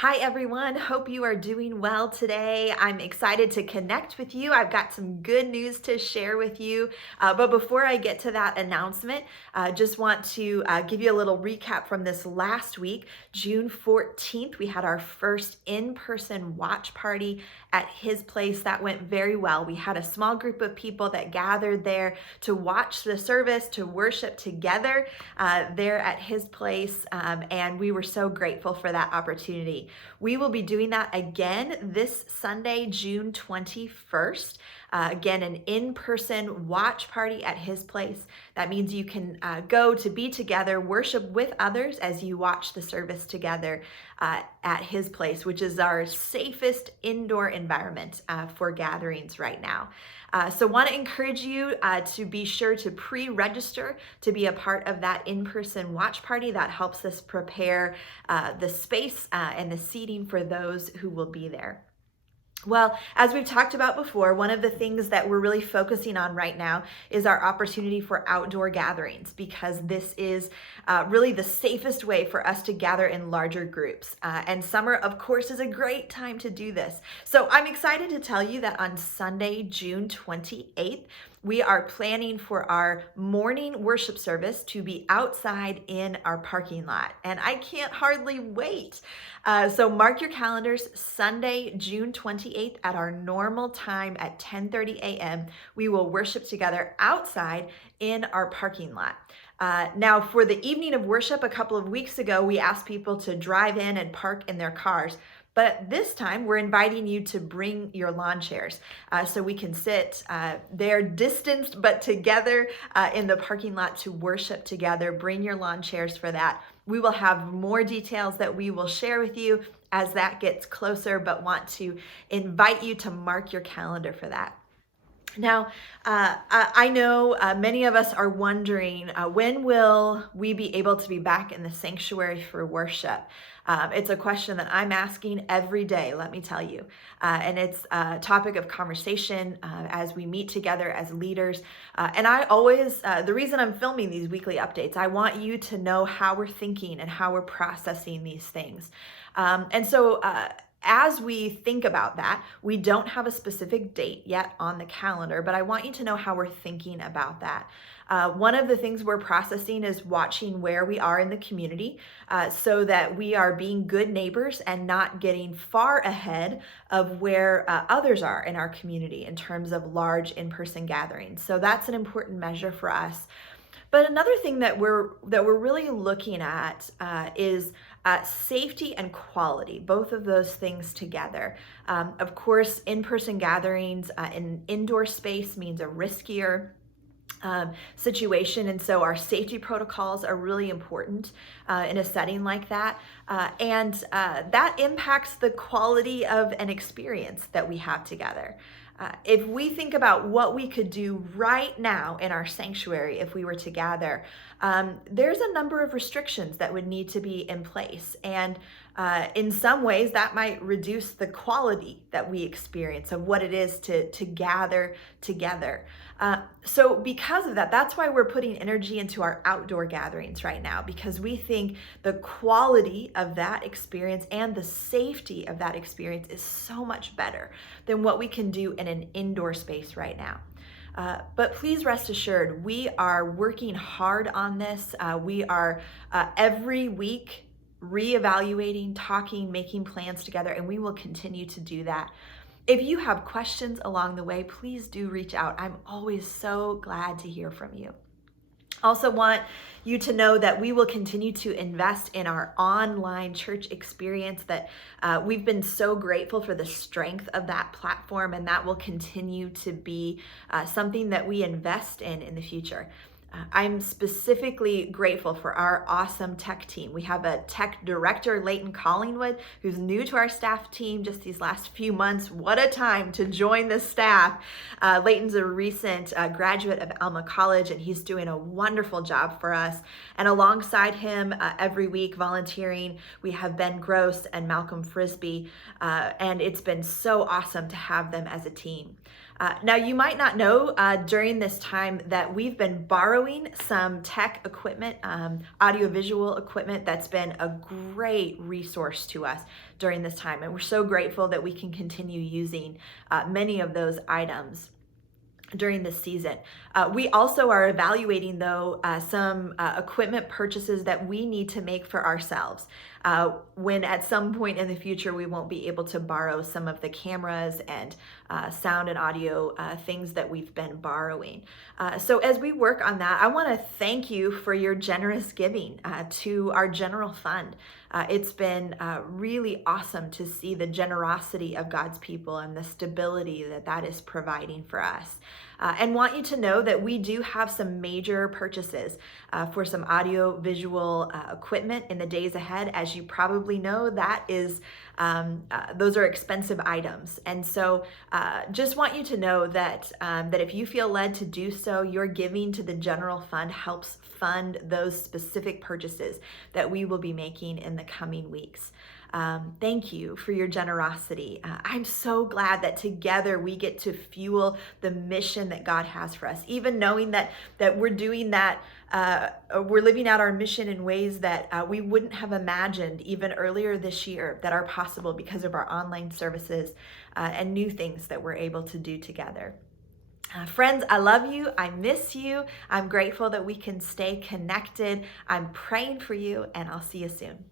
Hi everyone, hope you are doing well today. I'm excited to connect with you. I've got some good news to share with you. But before I get to that announcement, just want to give you a little recap from this last week. June 14th, we had our first in-person watch party at his place. That went very well. We had a small group of people that gathered there to watch the service, to worship together there at his place. And we were so grateful for that opportunity. We will be doing that again this Sunday, June 21st. Again, an in-person watch party at his place. That means you can go to be together, worship with others as you watch the service together at his place, which is our safest indoor environment for gatherings right now. So want to encourage you to be sure to pre-register to be a part of that in-person watch party. That helps us prepare the space and the seating for those who will be there. Well, as we've talked about before, one of the things that we're really focusing on right now is our opportunity for outdoor gatherings, because this is really the safest way for us to gather in larger groups. And summer, of course, is a great time to do this. So I'm excited to tell you that on Sunday, June 28th, we are planning for our morning worship service to be outside in our parking lot. And I can't hardly wait. So mark your calendars, Sunday, June 28th at our normal time at 10:30 a.m. We will worship together outside in our parking lot. Now, for the evening of worship a couple of weeks ago, we asked people to drive in and park in their cars. But this time, we're inviting you to bring your lawn chairs so we can sit there distanced but together in the parking lot to worship together. Bring your lawn chairs for that. We will have more details that we will share with you as that gets closer, but want to invite you to mark your calendar for that. Now, I know many of us are wondering, when will we be able to be back in the sanctuary for worship? It's a question that I'm asking every day, let me tell you. And it's a topic of conversation as we meet together as leaders. And I always, the reason I'm filming these weekly updates, I want you to know how we're thinking and how we're processing these things. And so as we think about that, we don't have a specific date yet on the calendar, but I want you to know how we're thinking about that. One of the things we're processing is watching where we are in the community so that we are being good neighbors and not getting far ahead of where others are in our community in terms of large in-person gatherings. So that's an important measure for us. But another thing that we're really looking at is safety and quality, both of those things together. Of course, in-person gatherings in indoor space means a riskier situation, and so our safety protocols are really important in a setting like that, and that impacts the quality of an experience that we have together. If we think about what we could do right now in our sanctuary if we were to gather, there's a number of restrictions that would need to be in place. And in some ways, that might reduce the quality that we experience of what it is to gather together. So because of that, that's why we're putting energy into our outdoor gatherings right now, because we think the quality of that experience and the safety of that experience is so much better than what we can do in an indoor space right now. But please rest assured, we are working hard on this. We are every week reevaluating, talking, making plans together, and we will continue to do that. If you have questions along the way, please do reach out. I'm always so glad to hear from you. Also want you to know that we will continue to invest in our online church experience, that we've been so grateful for the strength of that platform, and that will continue to be something that we invest in the future. I'm specifically grateful for our awesome tech team. We have a tech director, Layton Collingwood, who's new to our staff team just these last few months. What a time to join the staff. Layton's a recent graduate of Alma College, and he's doing a wonderful job for us. And alongside him, every week volunteering, we have Ben Gross and Malcolm Frisbee, and it's been so awesome to have them as a team. Now, you might not know during this time that we've been borrowing some tech equipment, audiovisual equipment that's been a great resource to us during this time. And we're so grateful that we can continue using many of those items during this season. We also are evaluating, though, some equipment purchases that we need to make for ourselves when at some point in the future we won't be able to borrow some of the cameras and sound and audio things that we've been borrowing. So as we work on that, I want to thank you for your generous giving to our general fund. It's been really awesome to see the generosity of God's people and the stability that that is providing for us. And want you to know that we do have some major purchases for some audio visual equipment in the days ahead. As you probably know, that is those are expensive items. And so just want you to know that that if you feel led to do so, your giving to the general fund helps fund those specific purchases that we will be making in the coming weeks. Thank you for your generosity. I'm so glad that together we get to fuel the mission that God has for us, even knowing that we're doing that, we're living out our mission in ways that we wouldn't have imagined even earlier this year that are possible because of our online services and new things that we're able to do together. Friends, I love you. I miss you. I'm grateful that we can stay connected. I'm praying for you, and I'll see you soon.